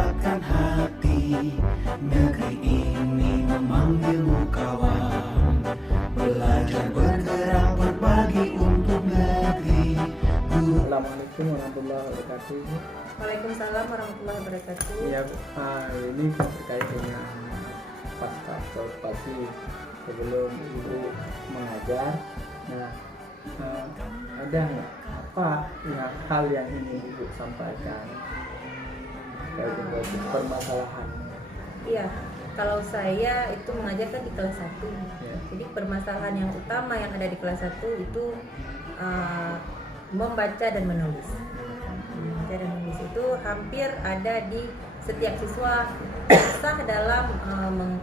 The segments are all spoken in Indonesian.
kuatkan hati. Negeri ini memanggilmu kawan. Belajar bergerak berbagi untuk negeri. Assalamualaikum warahmatullahi wabarakatuh. Waalaikumsalam warahmatullahi wabarakatuh. Ya, ini terkait dengan pasca observasi sebelum ibu mengajar. Nah, ada nggak apa hal yang ingin ibu sampaikan terkait dengan permasalahan? Iya, kalau saya itu mengajarkan di kelas 1. Ya. Jadi permasalahan yang utama yang ada di kelas 1 itu membaca dan menulis. Membaca dan menulis itu hampir ada di setiap siswa susah dalam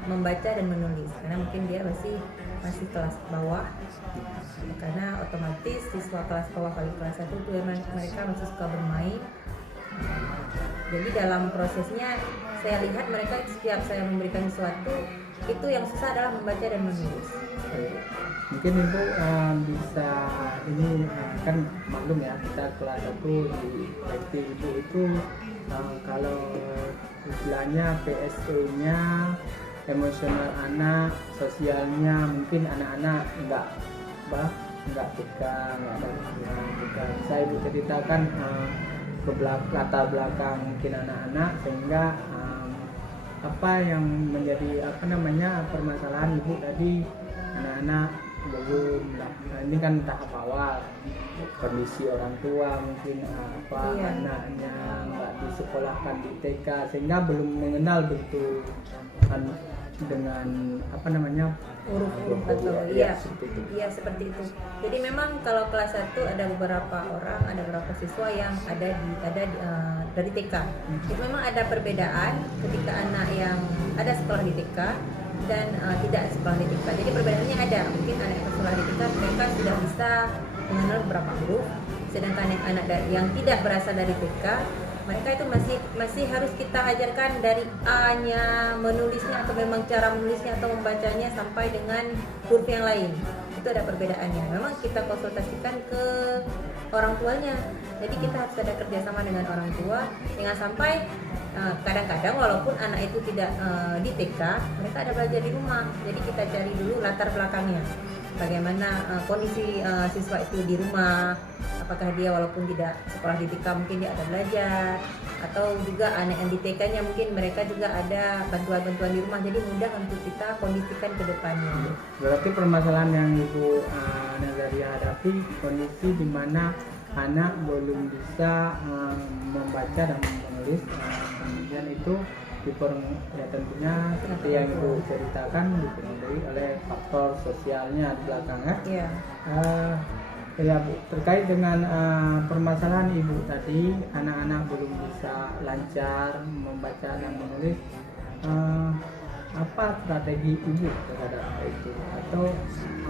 membaca dan menulis karena mungkin dia masih kelas bawah, karena otomatis siswa kelas bawah kali kelas 1 itu mereka masih suka bermain. Jadi dalam prosesnya saya lihat mereka setiap saya memberikan sesuatu itu yang susah adalah membaca dan menulis. Mungkin ibu bisa ini kan maklum ya, kita kelas 1 di IT ibu itu kalau istilahnya PSE-nya emosional anak, sosialnya mungkin anak-anak enggak pegang, enggak ada. Saya ibu ceritakan ke latar belakang mungkin anak-anak sehingga apa yang menjadi permasalahan ibu tadi, anak-anak belum lah. Nah, ini kan tahap awal, kondisi orang tua mungkin Iya. anaknya nggak disekolahkan di TK sehingga belum mengenal betul dengan Huruf-huruf atau iya seperti itu. Jadi memang kalau kelas 1 ada beberapa siswa yang ada dari TK. Itu memang ada perbedaan ketika anak yang ada sekolah di TK dan tidak sekolah di TK. Jadi perbedaannya ada. Mungkin anak yang sekolah di TK mereka sudah bisa mengenal beberapa huruf, sedangkan anak yang tidak berasal dari TK mereka itu masih harus kita ajarkan dari A-nya, menulisnya atau memang cara menulisnya atau membacanya sampai dengan huruf yang lain. Itu ada perbedaannya. Memang kita konsultasikan ke orang tuanya. Jadi kita harus ada kerjasama dengan orang tua. Jangan sampai kadang-kadang walaupun anak itu tidak di TK, mereka ada belajar di rumah. Jadi kita cari dulu latar belakangnya. Bagaimana kondisi siswa itu di rumah, apakah dia walaupun tidak sekolah di TK mungkin dia ada belajar, atau juga anak yang di TK-nya mungkin mereka juga ada bantuan-bantuan di rumah, jadi mudah untuk kita kondisikan ke depannya. Berarti permasalahan yang ibu Nazaria hadapi kondisi di mana anak belum bisa membaca dan menulis, kemudian itu tentunya seperti yang ibu ceritakan dipengaruhi oleh faktor sosialnya di belakangnya. Iya. Ya Bu, terkait dengan permasalahan ibu tadi, anak-anak belum bisa lancar membaca dan menulis, apa strategi ibu terhadap itu atau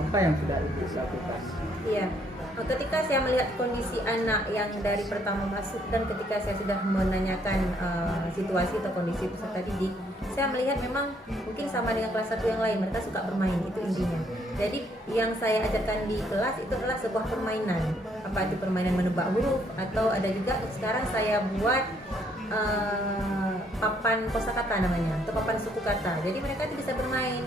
apa yang sudah ibu lakukan? Iya. Ketika saya melihat kondisi anak yang dari pertama masuk dan ketika saya sudah menanyakan situasi atau kondisi peserta didik, saya melihat memang mungkin sama dengan kelas 1 yang lain, mereka suka bermain, itu intinya. Jadi yang saya ajarkan di kelas itu adalah sebuah permainan. Apa itu permainan menebak huruf, atau ada juga sekarang saya buat papan kosakata namanya, atau papan suku kata. Jadi mereka itu bisa bermain,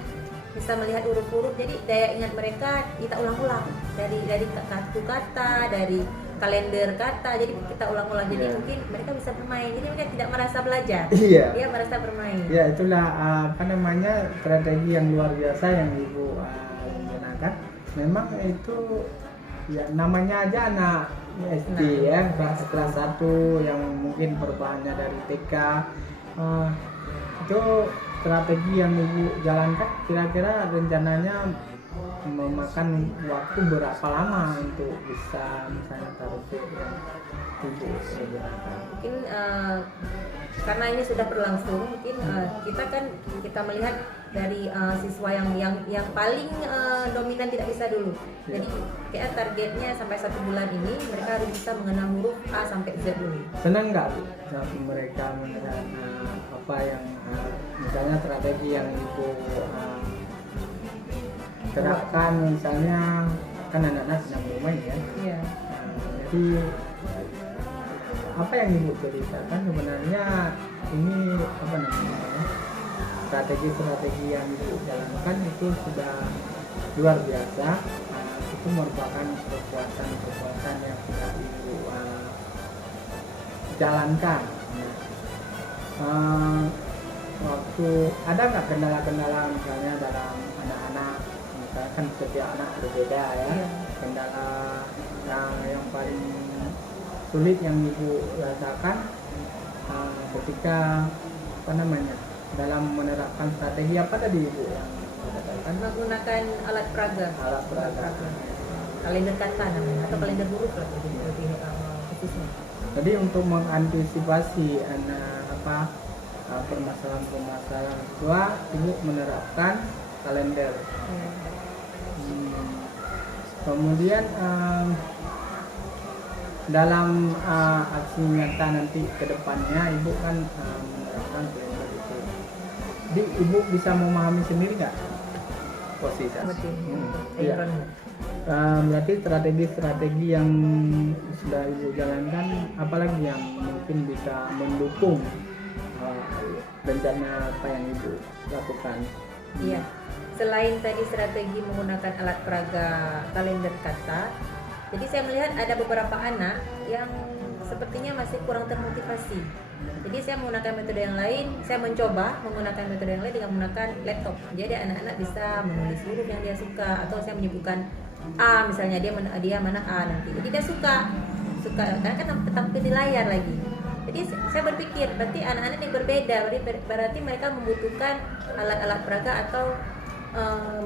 bisa melihat huruf-huruf, jadi daya ingat mereka kita ulang-ulang dari kartu kata, dari kalender kata, jadi kita ulang-ulang. Jadi mungkin mereka bisa bermain, jadi mereka tidak merasa belajar, dia merasa bermain. Ya, itulah strategi yang luar biasa yang ibu gunakan. Memang itu ya namanya aja anak SD ya, kelas 1 yang mungkin perubahannya dari TK. Itu strategi yang ibu jalankan kira-kira rencananya memakan waktu berapa lama untuk bisa misalnya target yang ibu jalankan? Mungkin karena ini sudah berlangsung, mungkin kita melihat dari siswa yang paling dominan tidak bisa dulu. Jadi kayak targetnya sampai 1 bulan ini mereka harus bisa mengenal huruf A sampai Z dulu. Senang nggak Bu mereka melihat apa yang misalnya strategi yang ibu terapkan, misalnya kan anak-anak sedang bermain ya. Iya. Jadi apa yang ibu ceritakan sebenarnya ini apa namanya, strategi-strategi yang dijalankan itu sudah luar biasa. Itu merupakan kekuatan yang sudah Ibu jalankan. Waktu ada nggak kendala-kendala misalnya dalam anak-anak, misalnya kan setiap anak berbeda ya, kendala yang paling sulit yang Ibu rasakan ketika apa namanya dalam menerapkan strategi apa tadi Ibu yang katakan? Menggunakan alat peraga, kalender kata namanya atau kalender huruf lah lebih khususnya. Jadi untuk mengantisipasi permasalahan-permasalahan siswa, Ibu menerapkan kalender. Kemudian dalam aksi nyata nanti ke depannya Ibu kan menerapkan kalender itu. Jadi Ibu bisa memahami sendiri nggak posisi? Iya. Berarti strategi-strategi yang sudah Ibu jalankan, apalagi yang mungkin bisa mendukung rencana apa yang Ibu lakukan? Iya. Selain tadi strategi menggunakan alat peraga kalender kata, jadi saya melihat ada beberapa anak yang sepertinya masih kurang termotivasi. Jadi saya menggunakan metode yang lain, saya mencoba menggunakan metode yang lain dengan menggunakan laptop. Jadi anak-anak bisa menulis huruf yang dia suka, atau saya menyebutkan A misalnya, dia mana A nanti. Jadi dia suka karena kan tampil di layar lagi. Jadi saya berpikir berarti anak-anak yang berbeda, berarti mereka membutuhkan alat-alat peraga atau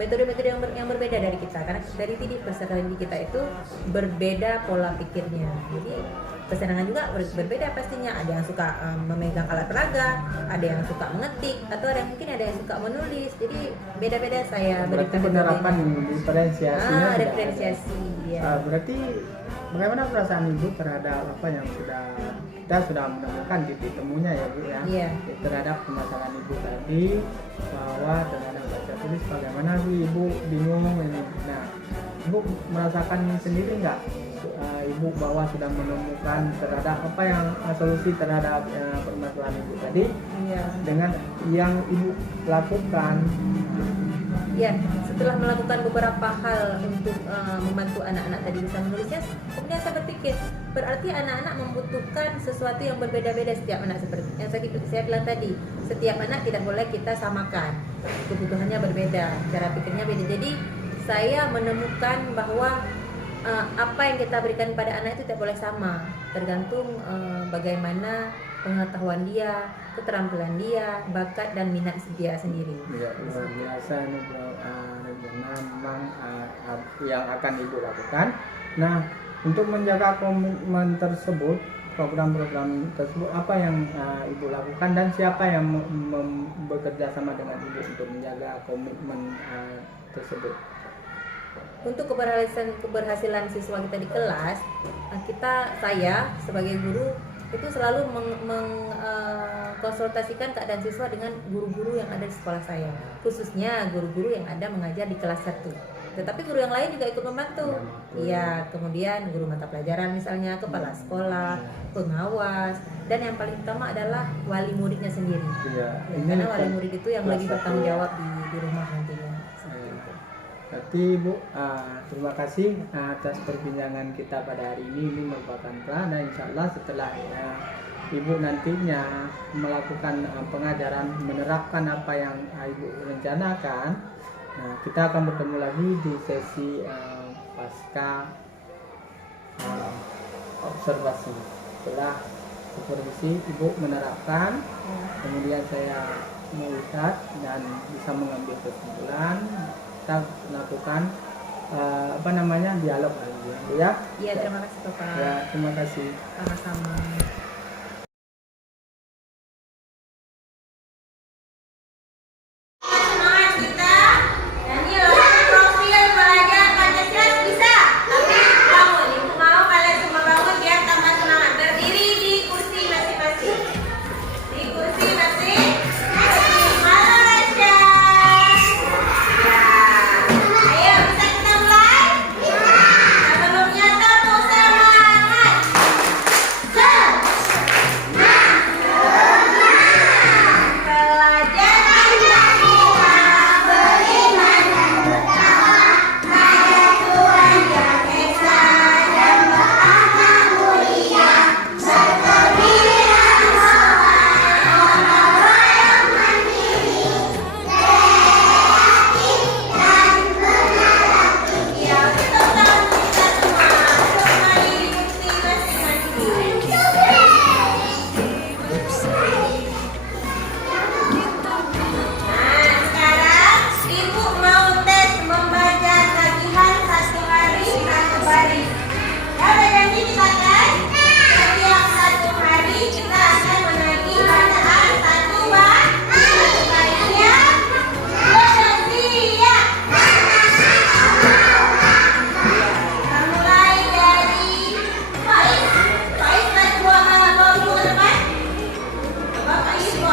metode-metode yang berbeda dari kita, karena dari peserta didik kita itu berbeda pola pikirnya. Jadi kesenangan juga berbeda pastinya. Ada yang suka memegang alat peraga, ada yang suka mengetik, atau mungkin ada yang suka menulis. Jadi beda-beda saya berikan penerapan diferensiasinya. Diferensiasi. Ya. Berarti bagaimana perasaan Ibu terhadap apa yang kita sudah menemukan titik temunya ya Bu ya? Iya. Terhadap permasalahan Ibu tadi, bahwa terhadap baca tulis bagaimana Ibu bingung ini. Nah, Ibu merasakan sendiri nggak Ibu bahwa sudah menemukan terhadap apa yang solusi terhadap permasalahan Ibu tadi? Iya. Dengan yang Ibu lakukan. Ya, setelah melakukan beberapa hal untuk membantu anak-anak tadi bisa menulisnya, kemudian saya berpikir berarti anak-anak membutuhkan sesuatu yang berbeda-beda setiap anak, seperti yang saya bilang tadi. Setiap anak tidak boleh kita samakan, kebutuhannya berbeda, cara pikirnya beda. Jadi saya menemukan bahwa apa yang kita berikan pada anak itu tidak boleh sama, tergantung bagaimana pengetahuan dia, keterampilan dia, bakat dan minat dia sendiri. Ya, luar biasa ini memang yang akan Ibu lakukan. Nah, untuk menjaga komitmen tersebut, program-program tersebut, apa yang Ibu lakukan dan siapa yang bekerja sama dengan Ibu untuk menjaga komitmen tersebut? Untuk keberhasilan siswa kita di kelas, saya sebagai guru itu selalu mengkonsultasikan keadaan siswa dengan guru-guru yang ada di sekolah saya, khususnya guru-guru yang ada mengajar di kelas 1. Tetapi guru yang lain juga ikut membantu. Iya, kemudian guru mata pelajaran misalnya, kepala sekolah, pengawas, dan yang paling utama adalah wali muridnya sendiri. Ya, karena wali murid itu yang lagi bertanggung jawab di rumah nantinya. Berarti Ibu, terima kasih atas perbincangan kita pada hari ini. Ini merupakan dan insya Allah setelah Ibu nantinya melakukan pengajaran, menerapkan apa yang Ibu rencanakan, nah, kita akan bertemu lagi di sesi pasca observasi. Setelah supervisi Ibu menerapkan, kemudian saya melihat dan bisa mengambil kesimpulan. Kita lakukan dialog lagi ya. Iya, terima kasih Bapak. Ya, terima kasih. Sama-sama.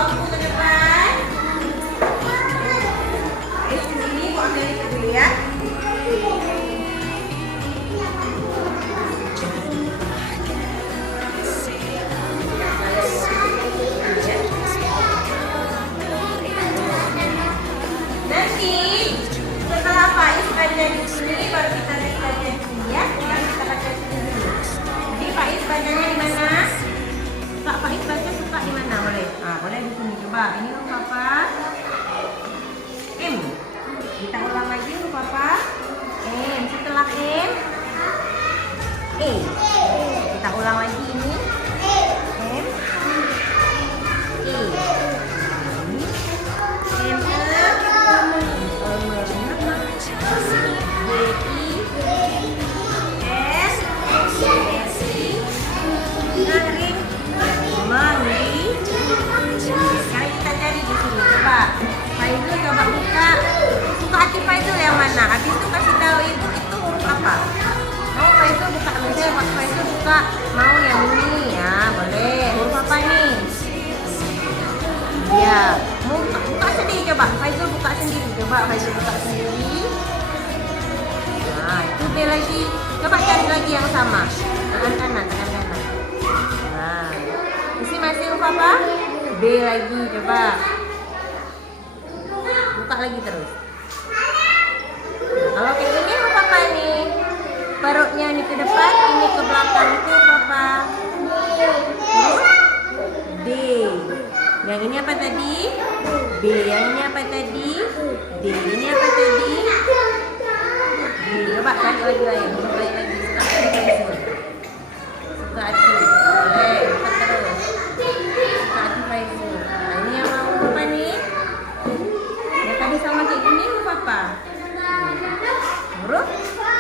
bawa buku ke depan. Sini bawa dari dulu ya. Nanti setelah Faiz baca di sini baru kita baca di sini ya. Kita baca di sini dulu. Jadi Faiz bacanya di mana? Kak Faiz baca suka di mana? Boleh? Boleh di sini. Coba. Ini huruf apa? M. Kita ulang lagi huruf apa? M. Setelah M, E. Kita ulang lagi ini. M, E. Coba buka hati Faizul yang mana? Habis itu kasih tahu ibu itu huruf apa. Mau Faizul buka misalnya Pak Faizul buka mau yang ini ya boleh. Huruf apa nih? Ya, buka sendiri coba. Faizul buka sendiri. Coba Faizul buka sendiri. Nah, itu B lagi. Coba cari lagi yang sama. Tangan kanan. Nah, isi masih huruf apa? B lagi coba. Buka lagi terus. Kalau kayak gini huruf apa nih? Perutnya ini ke depan, ini ke belakang. Itu huruf apa? D. Yang ini apa tadi? B. Yang ini apa tadi? D. Ini apa tadi? D. Coba cari lagi lain. Huruf lain lagi. Suka hati. Boleh. Buka terus. Suka hati Faizul. Nah, ini yang mau huruf apa nih? Yang tadi sama kayak gini huruf apa? Huruf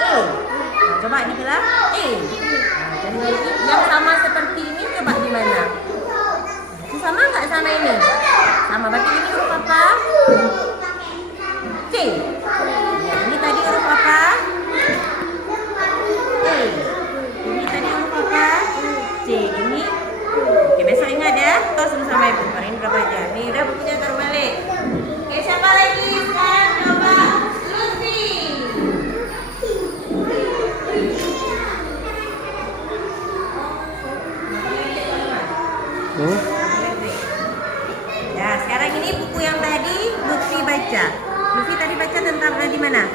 E. Nah, coba dibilang E. Nah, cari lagi. Yang sama seperti ini coba di mana? Sama nggak sama ini? Sama, berarti ini huruf apa? C. Ya, ini tadi huruf apa? E. Ini tadi huruf apa? C. Ini. Oke, besok ingat ya. Tos sama ibu. Hari ini berapa jam? Nih, udah bukunya taruh balik. Oke, siapa lagi? Sekarang coba Lutfi. Ya, sekarang ini buku yang tadi Lutfi baca. Lutfi tadi baca tentang di mana?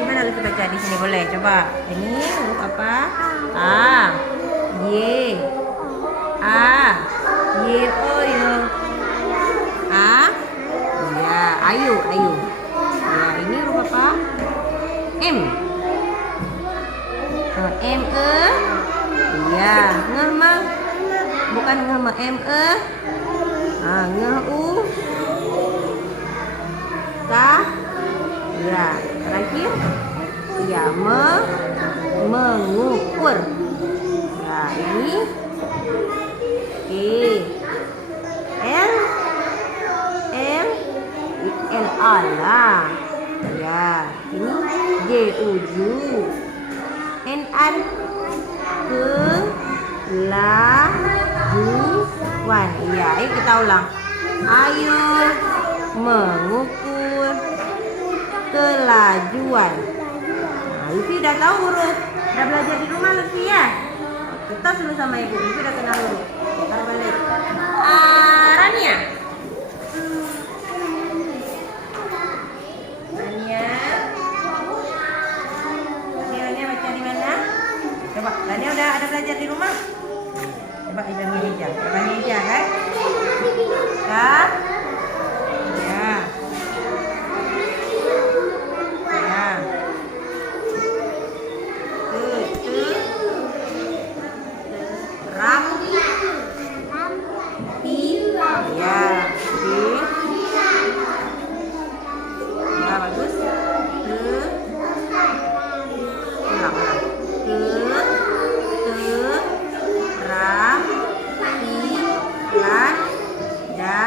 Di mana Lutfi baca? Di sini boleh. Coba. Ini huruf apa? A. Y. A. Y. O. Y. A. Ya, ayu. Ya, ini huruf apa? M. M. E. Ya, ngema. Bukan ngema. M. E. Nge-u. Ka. Ya, terakhir. Ya, mengukur. Ya, ini E. L. lah. Ya, ini J. Uju. N. Ke. La. Wan. Iya, ayo kita ulang. Ayo mengukur kelajuan. Nah, Lutfi udah tahu huruf. Udah belajar di rumah Lutfi ya? Kita dulu sama ibu. Lutfi udah kenal huruf. Taruh balik. Rania. Rania baca di mana? Coba, Rania udah ada belajar di rumah? Coba kita meja. Coba meja kan? Kan? Ya. Ya. Ram. Pi. Ya. Di. Ya, bagus. Ulang. Ram. Pi. Lan. Da.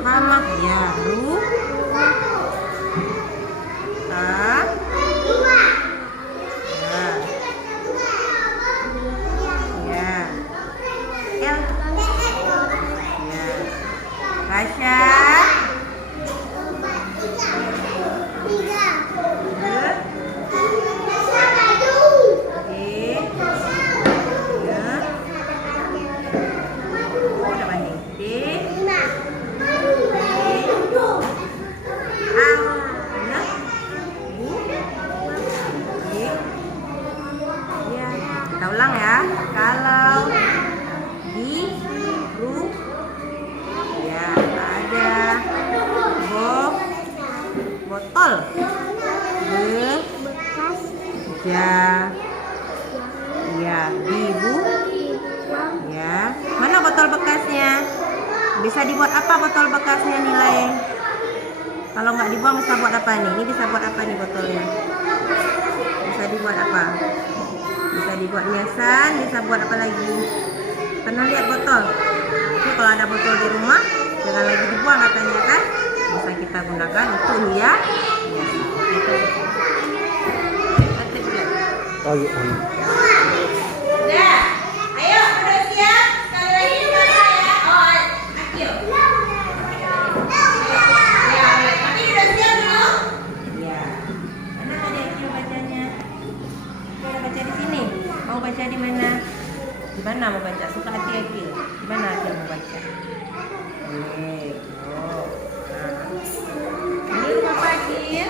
Hamah ya. Ru. Ha. Ya. Ya. El. Ya. Rasya. Kita ulang ya. Kalau di ya ada botol bekas ya ibu ya. Mana botol bekasnya? Bisa dibuat apa botol bekasnya nilai? Kalau nggak dibuang bisa buat apa nih? Ini bisa buat apa nih botolnya? Bisa dibuat apa? Bisa dibuat hiasan, bisa buat apa lagi? Pernah lihat botol? Itu kalau ada botol di rumah, jangan lagi dibuang katanya kan? Bisa kita gunakan untuk ya. Oh iya. Udah, ayo udah siap. Sekali lagi dimana ya? Oh, Akil. Ya, Akil udah siap belum? Ya. Mana tadi Akil bacanya? Akil baca di sini. Mau baca di mana? Di mana mau baca? Suka hati Akil. Di mana Akil mau baca? Nih. Oh. Nah. Ini rumah apa Akil?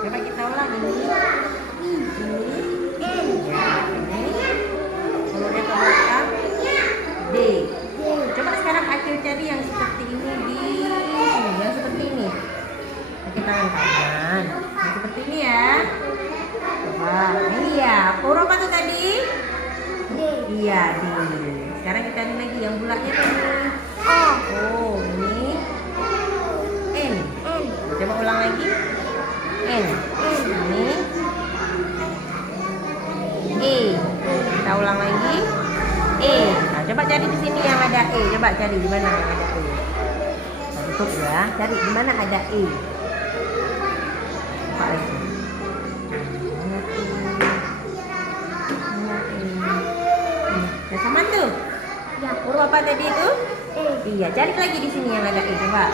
Coba kita ulang ini. Ya, ini. Kemudian ke belakang D. Coba sekarang Akil cari yang seperti ini di sini, yang seperti ini. Pakai tangan kanan. Yang seperti ini ya. Coba. Iya. Huruf apa tuh tadi? D. Iya, D. Sekarang kita lihat lagi yang bulatnya tadi. Oh, ini N. Coba ulang lagi. N. Ini E. Kita ulang lagi. E. Nah, coba cari di sini yang ada E. Coba cari di mana yang ada E. Nah, tutup ya. Cari di mana ada E. Coba lagi. Nah, sama tuh. Ya, huruf apa tadi itu? E. Iya, cari lagi di sini yang ada E. Coba.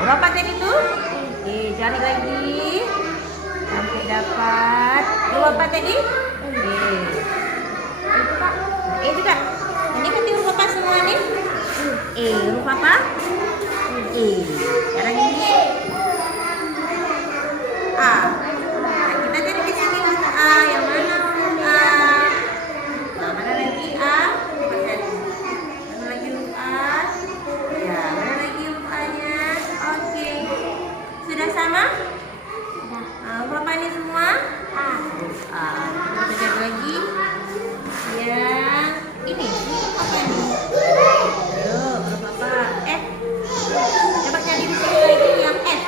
Huruf apa tadi tuh? E. Cari lagi sampai dapat. Huruf apa tadi? E. E juga. Ini kan huruf apa semua nih? E. Huruf apa? E. Sekarang ini A. Nah, kita cari di sini huruf A. Yang mana huruf A? Nah, mana lagi A? Coba cari. Mana lagi huruf A? Ya, mana lagi huruf A-nya? Oke. Sudah sama? Nah, huruf apa ini semua? A. Huruf A. Kita cari lagi. Yang ini. Huruf apa ini? Ayo, huruf apa? F. Coba cari di sini lagi yang F.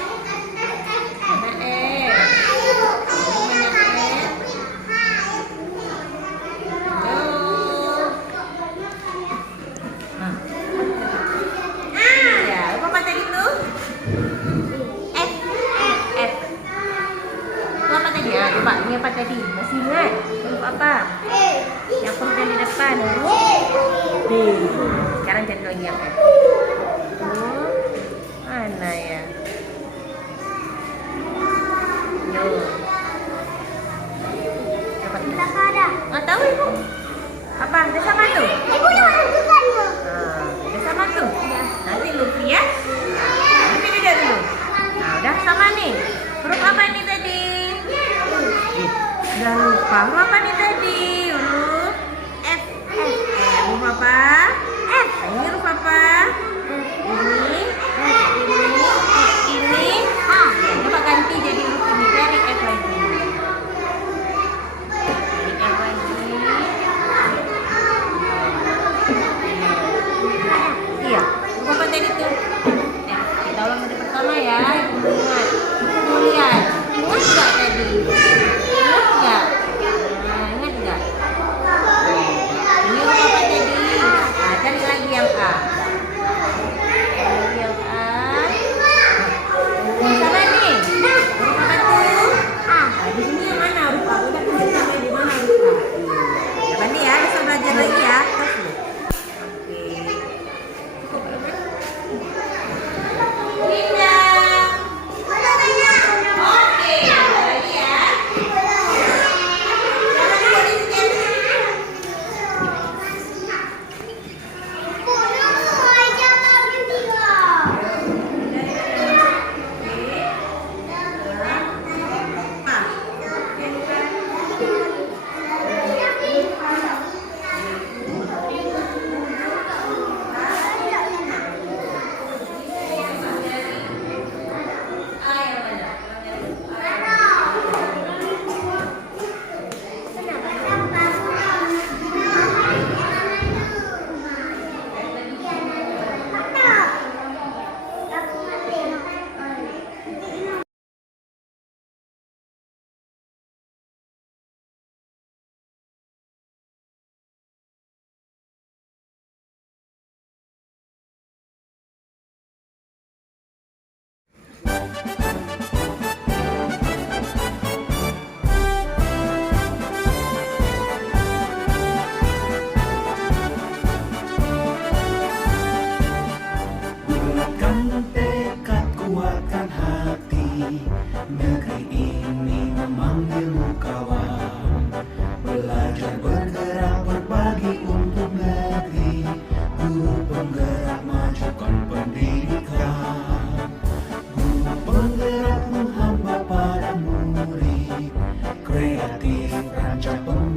Mana F? Mana F? Ayo. Nah. Ya, huruf apa tadi tuh? F. F. Huruf apa tadi? Ya, coba ini apa tadi? Masih ingat? Huruf apa? Yang huruf yang di depan huruf D. Sekarang cari lagi yang F. Mana ya? Yo. Coba kita ada. Nggak tahu ibu. Apa? Udah sama tuh? Ibu udah menentukan bu. Udah sama tuh? Nanti lupa ya. Nanti dilihat dulu. Nah, udah sama nih. Huruf apa nih tadi? Udah lupa. Huruf apa nih tadi? Huruf F. Huruf apa? F. Ini huruf apa? Ini A. Coba ganti jadi huruf ini. Cari F lagi. Cari F lagi. Iya. Huruf apa tadi tuh? F. Kita ulang dari pertama ya. Ibu ingat. Ibu lihat. Ingat nggak tadi? Ingat nggak? Nah, ingat nggak? Ini huruf apa jadi? Nah, cari lagi yang A. Cari lagi yang A. Sama nih. Huruf apa tuh? A. Nah, di sini yang mana huruf A? Udah kasih tahu di mana huruf A. Ya, Bandi ya, bisa belajar lagi ya. Terus nih. Oke. Cukup ya, Bang? Pindah. Oke, lagi ya.